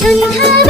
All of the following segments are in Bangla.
সন্ধ্যাবেলা তুমি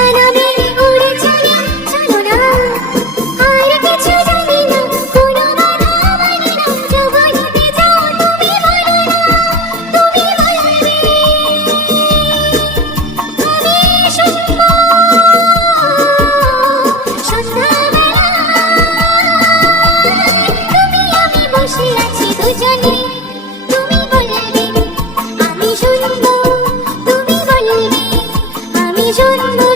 দুজনে তুমি বলবে শুনব তুমি বলবে আমি শুনব।